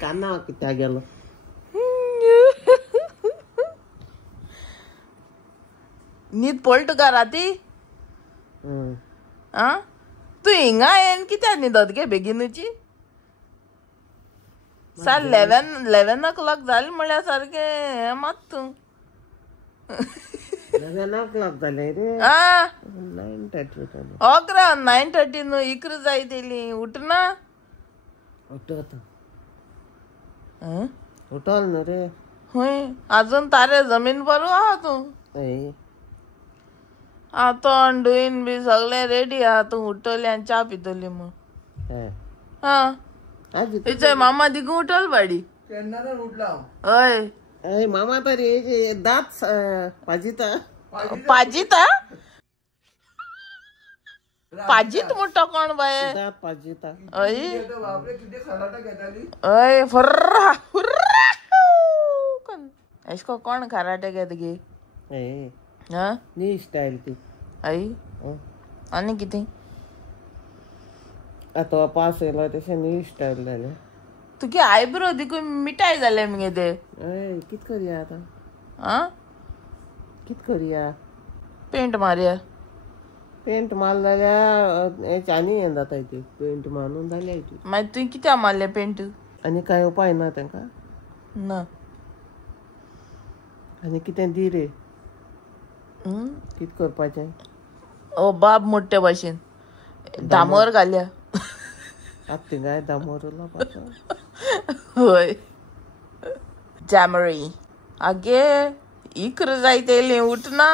काना किती गेलो नीट पळट का राती तू हिंगा येन कित्या न्हिदत गे बेगीनची सार 11 o'clock जाली म्हळ्यार सारखे मात तू 11 o'clock जाले रे 9:30 अकरा 9:30 न्हू इकरा जाय तेली उठना उठल ना रे होय अजून तारे जमीन बरो आहा तू आतोंड डुईन बी सगळे रेडी आहा तू उठवली आणि चा पितली मग हा तिचे मामा दिगू उठल बाडी हय मामा तरी दात पाजिता पाजीत मोठो कोण बाय दात पाजिता अय फर्रा फुर्रा कोण एशको कोण खराटे घेत गे हा नी स्टाईल ती आई आणि किती आता पास येयलो तशें नी स्टाईल जालें तुगे आयब्रो देखून मिठाई जाले मगे ते कित करया आतां आ कित करया पेंट मारया पेंट मार जाल्यार हेच्यानी हें जाता ती पेंट मारून जाल्या ती मागीर तुवें कित्या मारले पेंट आनी कांय उपाय ना तांकां ना आनी कितें दी रे कित करपाचें ओ बाब मोठ्या भाशेन दामोर घाल्या आतां थिंगाय दामोर लावपाचो होय जॅमरी आगे इकर जाय तेली उठना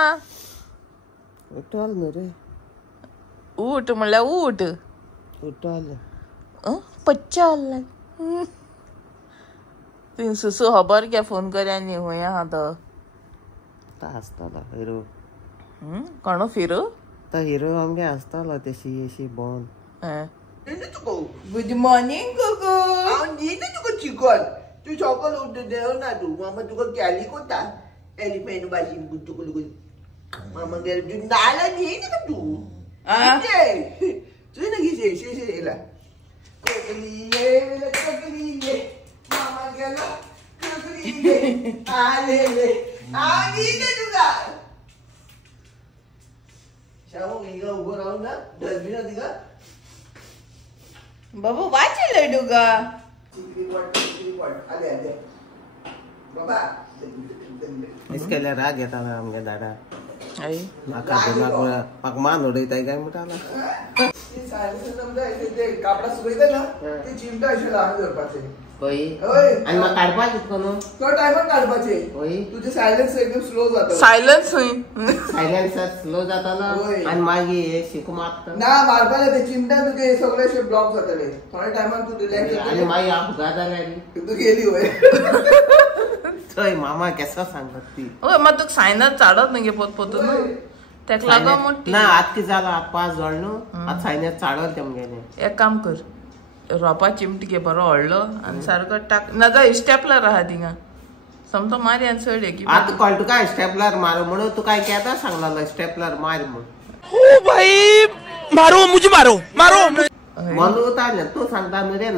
उठल न्हू रे उठ म्हणल्यार उठ उठल पच्चा तुवें सुसू खबर घे फोन करया न्ही हूंय आहा तो आसतालो हिरो कोण फिरू तो हिरो आमगे आसतालो तेशी अशी बोन गुड मॉर्निंग गोगो तुका चिकन तू चॉकल उठ देव ना तू मामा तुका कॅली कोता एलिफेंट भाजी तुका मामा गेल तू नाला नी ना तू तू ना घे शेला कोकली मामा गेला कोकली आले आगी दे तुका शाव इगा उभं राहून ना डस्टबिन दिगा बाबू वाचले डुगा आले बाबा इसकेल्या राग येताला आमगे दाडा आई म्हाका मान उडयताय काय म्हणटाला कापडा सुकयता ना ते चिमटा अशें ल्हान धरपाचें आनी म्हाका काडपाक कितको न्हू तो टायमार काडपाचें तुजें सायलन्स एकदम स्लो जाता सायलन्स सायलेन्सर स्लो जातालो आनी मागीर हे शिकू मारता ना मारपाक ते चिमटा तुगे सगळे अशे ब्लॉक जातले थोड्या टायमार तू रिलॅक्स आनी मागीर अपघात जाल्यार तू गेली वय थंय मामा केसो सांगतात ती ओय मग तुका सायनस चाडत न्ही गे पोत पोतून तेका लागून मोठी ना आत कितें जालो आत 5 जोड न्हू आत सायनस चाडत तेमगेले एक काम कर रोपा चिमट घे बरो हळलो आनी सारको टाक ना जाल्यार स्टेपलर आहा थिंगा समतो मारी आनी चड की आतां कळ तुका स्टेपलर मारू म्हणून तुका केदां सांगलेलो स्टेपलर मार म्हूण ओ भाई मारो मुझे मारो मारो म्हणून उतारले तूं सांगता न्हू रे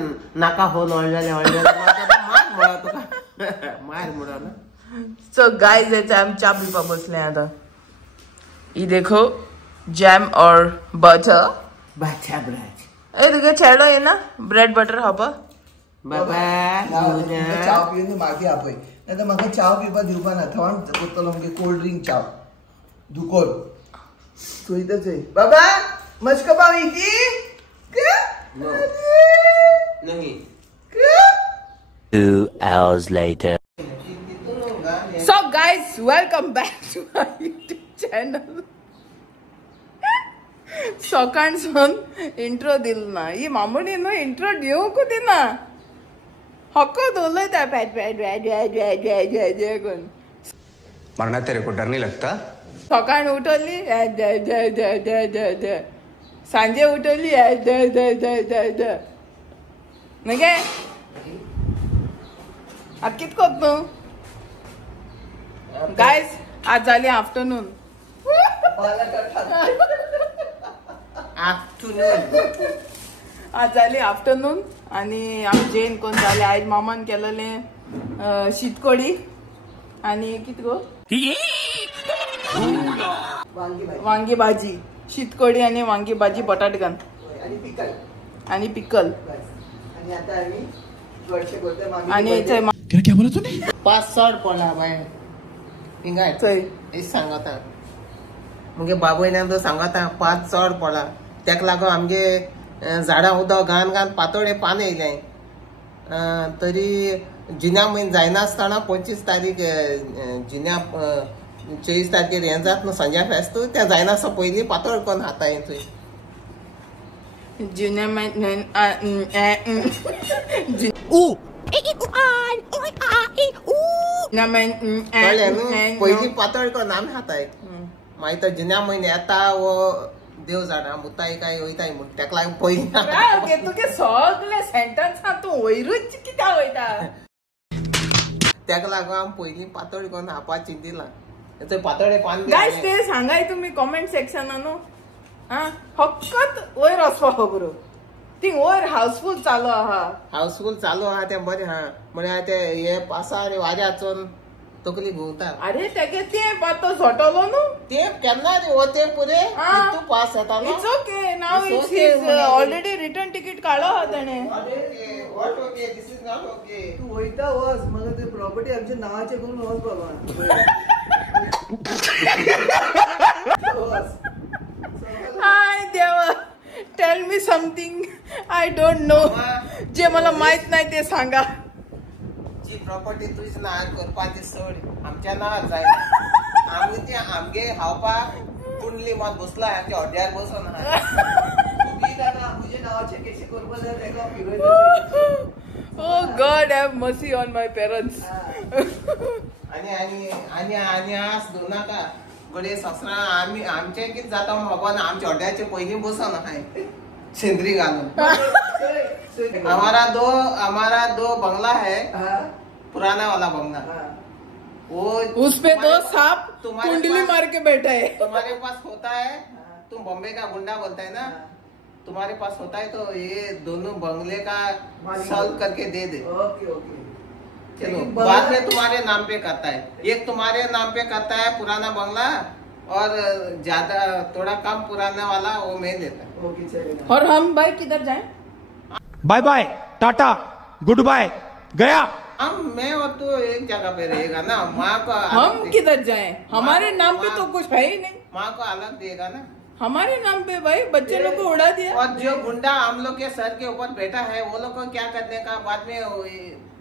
नाका फोन व्हडलेले मार म्हणो तुका मार म्हणून सो गाइस इट्स आम चा पिवपा बसले आतां ये देखो जैम और बटर बाचा ब्रेड ए तुगे चेडो येना ब्रेड बटर खावपा बाबा चाव पिवन मागे आपय नाजाल्यार म्हाका चाव पिवपा दिवपा ना थंड करतलो म्हणजे कोल्ड ड्रिंक चाव दुकोर सोयताच बाबा मस्का पाव इकी नहीं 2 hours later So guys, welcome back to my YouTube channel. सकाळसून इंट्रो दिल ना ही मामुनी नो इंट्रो दिवंकू दिना हक्क उलयता पॅट पॅट पॅट पॅट पॅट पॅट कोण मरना तेरे को डर नहीं लगता सकाळ उठवली सांजे उठवली नगे आता कित कोत तू गायज आज जाली आफ्टरनून आफ्टरनून आज जाली आफ्टरनून आणि जेन कोण जाले आज मामान केलेले शीतकडी आणि कित गो वांगी भाजी शीतकडी आणि वांगी भाजी बटाट घाल आणि पिकल आणि क्या बोला तूने? 500 पडला बाय हिंगाय हेच सांगता मुगे बाबूयन तो सांगता 500 पडला त्याक लागून आमगे झाडां उदक घान घान पातोळे पान येयले तरी जिन्या म्हयन जायनासतना 25 तारीख जिन्या 24 तारखेर हें जात न्हू संजा फेस्त त्या जायनासता पयलीं पातळ कोण हाताय थंय जुन्या पयलीं पातळ कोण आमी हाताय मागीर तो जिन्या म्हयने येता वो देव जाणा मुताय काय वयताय म्हूण तेका लागून पयलीं तुगे सगळे सेंटन्स तूं वयरूच कित्याक वयता तेका लागून आमी पयलीं पातळ कोण हापा चिंतिलां थंय पातळे पान गायस ते सांगाय तुम्ही कॉमेंट सेक्शनान फकत वयर वचपा खबर थिंग वयर हाऊसफुल चालू आहा हाऊसफुल चालू आहा तें बरें आहा म्हळ्यार ते हे पासा आनी वाऱ्याचोन तकली घुंवता अरे तेगे ते पातो झोटलो न्हू ते केन्ना रे हो ते पुरे तूं पास येतालो it's okay now it's his already return ticket काढलो हा ताणे what okay this is not okay तू वयता वच म्हाका ते प्रॉपर्टी आमच्या नावाचे करून वच बाबा हाय देवा tell me something I don't know जे मला माहित नाही ते सांगा जी प्रॉपर्टी तुझ नावार करपाची सोड आमच्या नावार जायना आमी ते आमगे हावपा कुंडली मात बसला आमच्या हॉड्यार बसून आहा तुम्ही दादा मुझे नावाचे केशी करपा जाय तेका फिरयता oh God have mercy on my parents आणि आणि आणि आणि आस दोनाका गडे ससरा आमी आमचे कित जाता बाबा आमच्या हॉड्याचे पयलीं बसून आहाय सेंद्री घालून हमारा दो बंगला है पुराना वाला बंगला वो उसपे दो सांप कुंडली मार के बैठा है तुम्हारे पास होता है तुम बॉम्बे का गुंडा बोलता है ना तुम्हारे पास होता है तो ये दोनों बंगले का सॉल्व करके दे दे ओके ओके चलो बाद में तुम्हारे नाम पे करता है एक तुम्हारे नाम पे करता है पुराना बंगला और ज्यादा थोड़ा कम पुराना वाला वो मैं लेता है ओके चलेगा और हम भाई किधर जाएं bye bye tata good bye गया हम मैं और तू एक जगह पे रहेगा ना माँ को हम किधर जाएं हमारे नाम पे तो कुछ है ही नहीं माँ को अलग देगा ना हमारे नाम पे भाई बच्चे लोग को उड़ा दिया और जो गुंडा हम लोग के सर के ऊपर बैठा है वो लोग को क्या करने का बाद में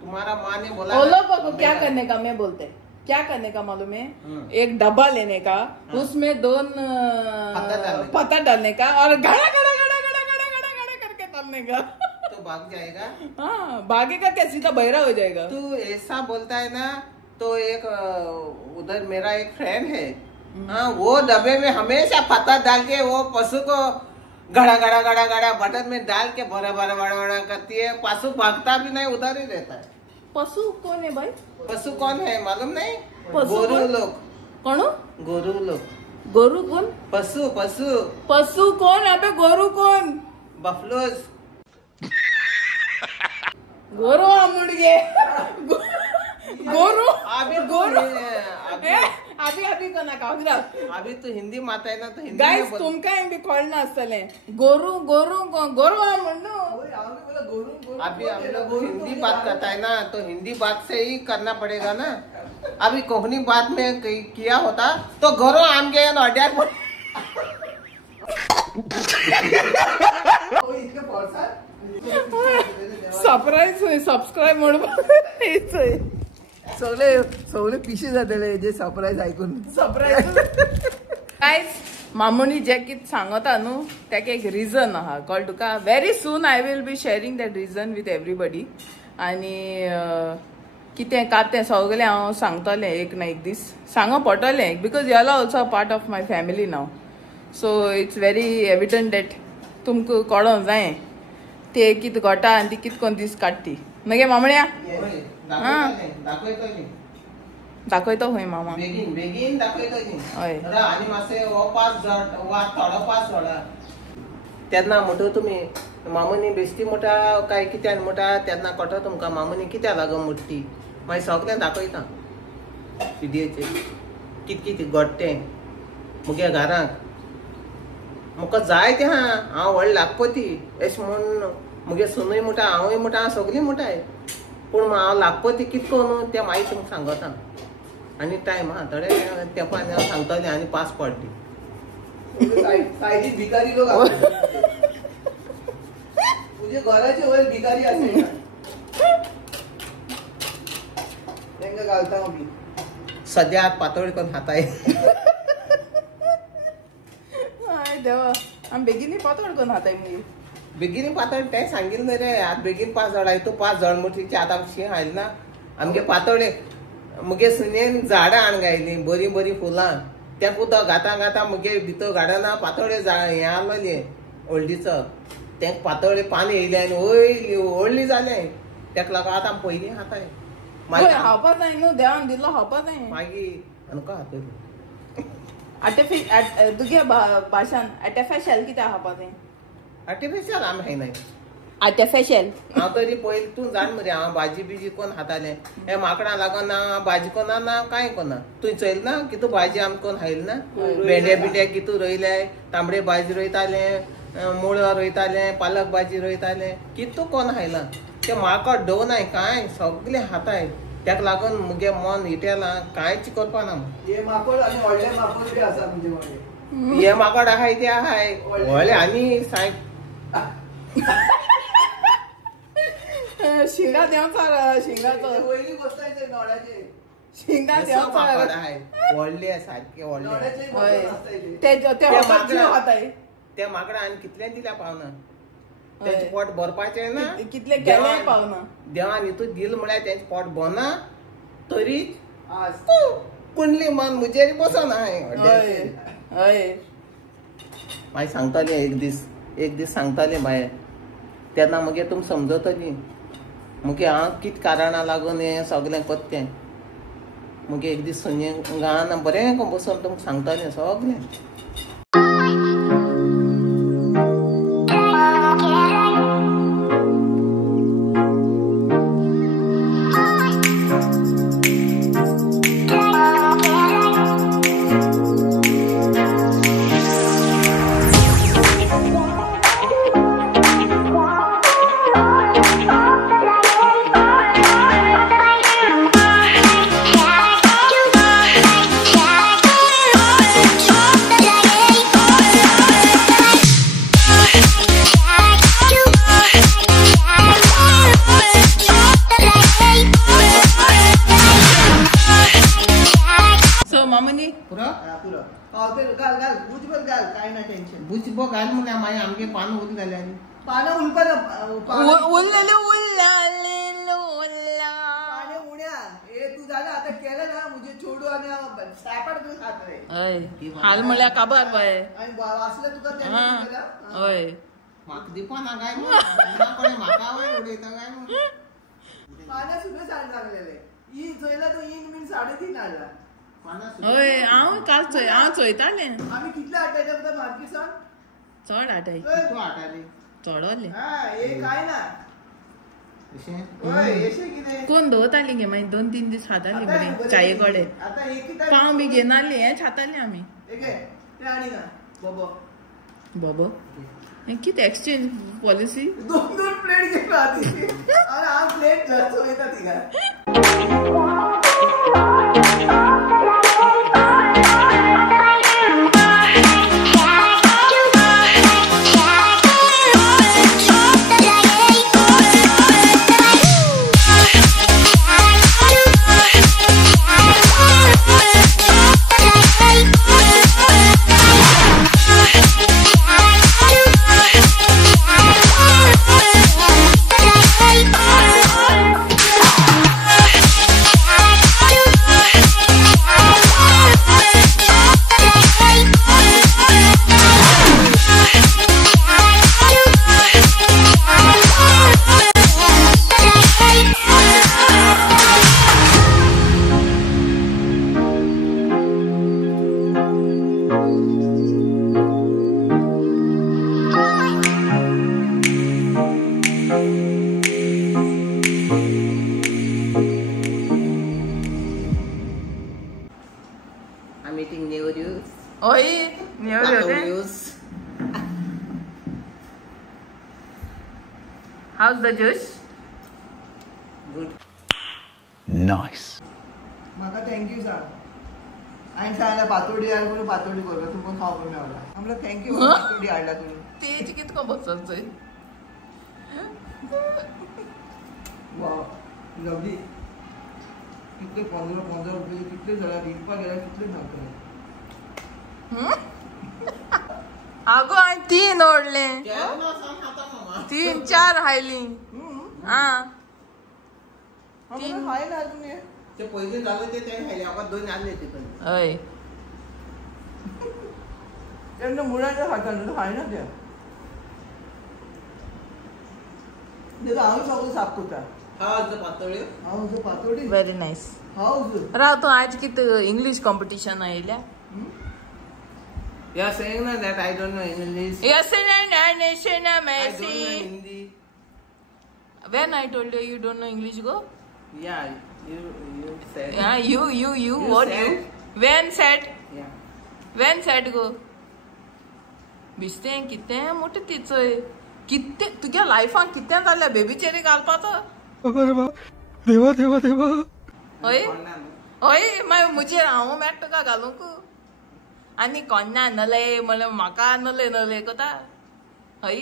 तुम्हारा माँ ने बोला वो लोग को क्या करने का मैं बोलते क्या करने का मालूम है एक डब्बा लेने का उसमें 2 पत्ता डालने का और घड़ा घड़ा घड़ा घड़ा घड़ा घड़ा घड़ा करके डालने का तो भाग जाएगा हाँ भागेगा क्या सीधा बहरा हो जाएगा तू ऐसा बोलता है ना तो एक उधर मेरा एक फ्रेंड है हाँ वो डब्बे में हमेशा पत्ता डाल के वो पशु को गड़ा गड़ा गड़ा गड़ा बटन में डाल के बड़ा बड़ा बड़ा बड़ा करती है पशु भागता भी नहीं उधर ही रहता है पशु कौन है भाई पशु कौन है मालूम नहीं पशु गोरू कौन? लोग कौन गोरू लोग गोरू कौन पशु पशु पशु कौन यहाँ पे गोरू कौन बफलोज गोरू मुड़गे गोरू अभी गोरू अभी अभी कोणा का अभी तू हिंदी माता है ना तो हिंदी गाइस में बोल तुमका बी कळना असले गोरू गोरू गोरू म्हणू अभी हम लोग हिंदी बात करता है ना तो हिंदी बात से ही करना पड़ेगा ना अभी कोंकणी बात में किया होता तो घरों आम गए अड्यार सरप्राईज होय सबस्क्राईब म्हणून सगळे पिशे जातले जे सरप्राईज ऐकून सरप्राईज गाइस मामुनी जे कित सांगता न्हू तेका एक रिजन आहा कळ तुका very soon I will be sharing that reason with everybody आनी कितें कातें सगळें हांव सांगतलें एक ना एक दीस सांगो पडटलें because you are also a part of my family now so it's very evident that तुमकां कळोंक जाय ते कित घडटा आनी ती कितकोन दीस काडटी नगे मामण्या दाखयतो खंय मामा बेगीन बेगीन दाखयतली हय आनी मातशें हो पास जड वा थोडो पास जोडा तेन्ना म्हणटो तुमी मामनी बेश्टी म्हणटा काय कित्यान म्हणटा तेन्ना कळटा तुमकां मामनी कित्या लागून म्हणटी मागीर सगळें दाखयता व्हिडियोचेर कितें कितें घडटें मुगे घरांत म्हाका जाय तें आहा हांव व्हडलें लागपती अशें म्हूण मुगे सुनूय म्हणटा हांवूय म्हणटा सगळीं म्हणटाय पूण हांव लागपती कितें करून तें मागीर तुमकां सांगता आनी टायम आहा थोड्या तेंपान हांव सांगतलें आनी पास पडली सायडीक भिकारी लोक तुझे घराचे वयर भिकारी आसले तेंका घालता हांव सद्या पातळ करून हाताय देवा आमी बेगिनी पातळ करून हाताय मगे बेगीन पातळ तें सांगिल्लें न्ही रे आतां बेगीन पास जड तूं पास जड म्हणटी आतां शी आयली ना आमगे पातोळे मुगे सुनेन झाडां हाडून गायलीं बरीं बरीं फुलां तें उदक घाता घाता मुगे भितर गार्डना पातोळे हें आहलोलें हळदीचो तें पातोळे पानी येयलें आनी वयली व्हडली जालें तेका लागून आतां पयलीं हाताय मागीर हावपा जाय न्हू देवान दिल्लो हावपा जाय मागीर अनको हातय तुगे भाशान आर्टिफिशियल कितें हावपा जाय आर्टिफिशियल आमी खायनाय आर्टिफिशियल हांव तरी पयलीं तूं जाण मरे हांव भाजी बिजी कोण खातालें हे माकडां लागून ना भाजी कोना ना कांय कोना तुवें चयलें ना की तूं भाजी आमी कोण खायली ना भेंडे बिंडे कितू रोयले तांबडे भाजी रोयतालें मुळो रोयतालें पालक भाजी रोयतालें कितू कोण खायलां तें माकड डोवनाय कांय सगळें खाताय तेका लागून मुगे मन हिटेलां कांयच करपा ना हे माकड आनी व्हडले माकड बी आसा म्हणजे व्हडले हे माकड आहाय ते आहाय व्हडले आनी साय शिंगा देंवचार शिंगाचो वयली बसताय नोड्याचे शिंगा देंवचार आहाय व्हडले सारके व्हडले त्या माकडा आनी कितल्यान दिल्या पावना तेंचे पोट भरपाचें ना कितले गेले पावना देवान हितू दिल म्हळ्यार तेंचे पोट भरना तरी कुंडली मन मुजेरी बसोन हय मागीर सांगतालें एक दीस सांगतालें भायर तेन्ना मागीर तुमी समजतलीं मुगे हांव कित कारणां लागून हें सगळें कोत्तें मुगे एक दीस सुन्ये गान बरें बसोन तुमकां सांगतालें सगळें बुजबो घाल म्हळ्यार मागीर आमगे पानां उरली जाल्यार पानां उलपा उरलेले पाने उण्या हे तू जालें आतां केलें ना म्हणजे चोडू आनी हांव सायपाड बी खात रे हाल म्हळ्यार काबार बाय आनी वाचलें तुका तें हय म्हाका दिवपा ना काय म्हाका वय उडयता काय पानां सुद्दां सांगलेले ही चयला तूं इन बीन 3.5 हाडला हय हांव काल हांव चोयतालें आमी कितले हाडटाय ते मार्केटान चड हाडटाय तूं हाडटाली चडवले हे काय ना कोण दवरताली गे मागीर 2-3 दीस खाताली बरें चाये कडे पाव बी घेनाली हेंच खाताली आमी बाबा हें कितें एक्सचेंज पॉलिसी 2 प्लेट घेतला हांव प्लेट चोयता तिका नेवऱ्यो ते house the juice good nice म्हाका थँक्यू सांग हांवें सांगला पातोडी हाड करून पातोडी करता तूं पण खावपाक मेळना आमकां थँक्यू पातोडी हाडला करून तेज कितको बसत चोय वा लवली कितले 15 रुपये कितले झाला विकपाक गेल्यार कितले सांगतले आगो हांवें 3 ओडले 3-4 हायली हा तीन खायला अजून हे ते पहिले झालं ते खायले आपण 2 आणले ते पण हय त्यांना मुलांच्या खातात खायना त्या हांव सगळं साफ करता हाऊस पातोळ्यो हांव पातोडी व्हेरी नाईस हाऊस राव तू आज कितें इंग्लिश कॉम्पिटिशन आयल्या You are saying that I don't know English. Yes, I don't know Messi. Hindi. When I told you don't know English, go. Yeah, you said. Yeah, you. You What said. you? When said? Yeah. When said go. बिस्तें कितें मोठे तिचोय कितें तुज्या लायफान कितें जाल्लें बेबीचेरी घालपाचो देवा देवा देवा हय हय मागीर मुजेर हांव मेट तुका घालूंक आनी कोन्ना नले म्हणल्यार म्हाका नले कोता हय